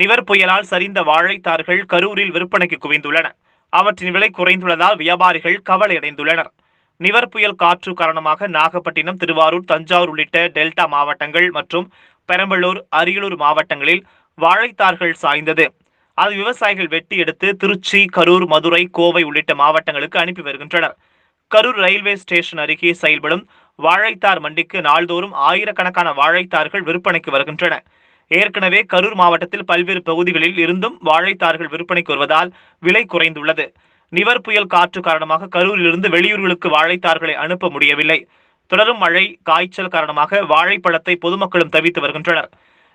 நிவர் புயலால் சரிந்த வாழைத்தார்கள் கரூரில் விற்பனைக்கு குவிந்துள்ளன. அவற்றின் விலை குறைந்துள்ளதால் வியாபாரிகள் கவலையடைந்துள்ளனர். நிவர் புயல் காற்று காரணமாக நாகப்பட்டினம், திருவாரூர், தஞ்சாவூர் உள்ளிட்ட டெல்டா மாவட்டங்கள் மற்றும் பெரம்பலூர், அரியலூர் மாவட்டங்களில் வாழைத்தார்கள் சாய்ந்தது. அது விவசாயிகள் வெட்டி எடுத்து திருச்சி, கரூர், மதுரை, கோவை உள்ளிட்ட மாவட்டங்களுக்கு அனுப்பி வருகின்றனர். கரூர் ரயில்வே ஸ்டேஷன் அருகே செயல்படும் வாழைத்தார் மண்டிக்கு நாள்தோறும் ஆயிரக்கணக்கான வாழைத்தார்கள் விற்பனைக்கு வருகின்றன. ஏற்கனவே கரூர் மாவட்டத்தில் பல்வேறு பகுதிகளில் இருந்தும் வாழைத்தார்கள் விற்பனைக்கு வருவதால் விலை குறைந்துள்ளது. நிவர் புயல் காற்று காரணமாக கரூரிலிருந்து வெளியூர்களுக்கு வாழைத்தார்களை அனுப்ப முடியவில்லை. தொடரும் மழை, காய்ச்சல் காரணமாக வாழைப்பழத்தை பொதுமக்களும் தவித்து வருகின்றனர்.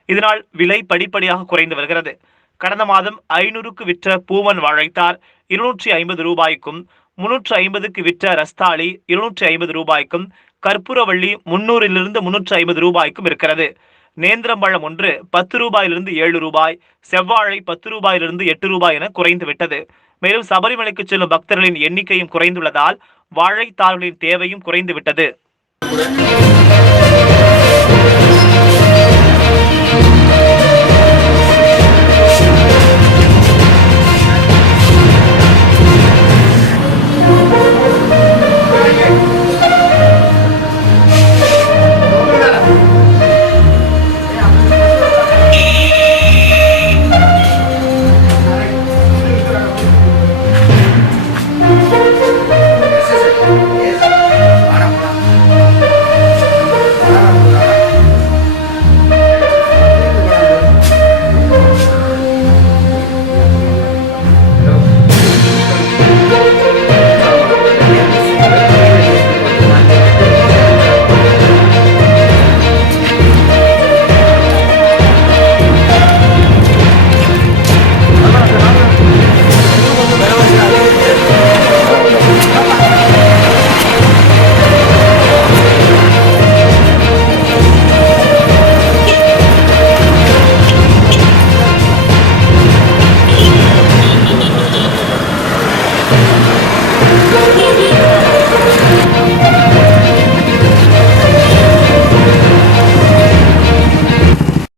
இதனால் விலை படிப்படியாக குறைந்து வருகிறது. கடந்த மாதம் 500க்கு விற்ற பூவன் வாழைத்தார் 250 ரூபாய்க்கும், 350க்கு விற்ற ரஸ்தாளி 250 ரூபாய்க்கும், கற்பூரவள்ளி 300லிருந்து 350 ரூபாய்க்கும் இருக்கிறது. நேந்திரம்பழம் ஒன்று 10 ரூபாயிலிருந்து 7 ரூபாய், செவ்வாழை 10 ரூபாயிலிருந்து 8 ரூபாய் என குறைந்துவிட்டது. மேலும் சபரிமலைக்கு செல்லும் பக்தர்களின் எண்ணிக்கையும் குறைந்துள்ளதால் வாழைத்தார்களின் தேவையும் குறைந்துவிட்டது.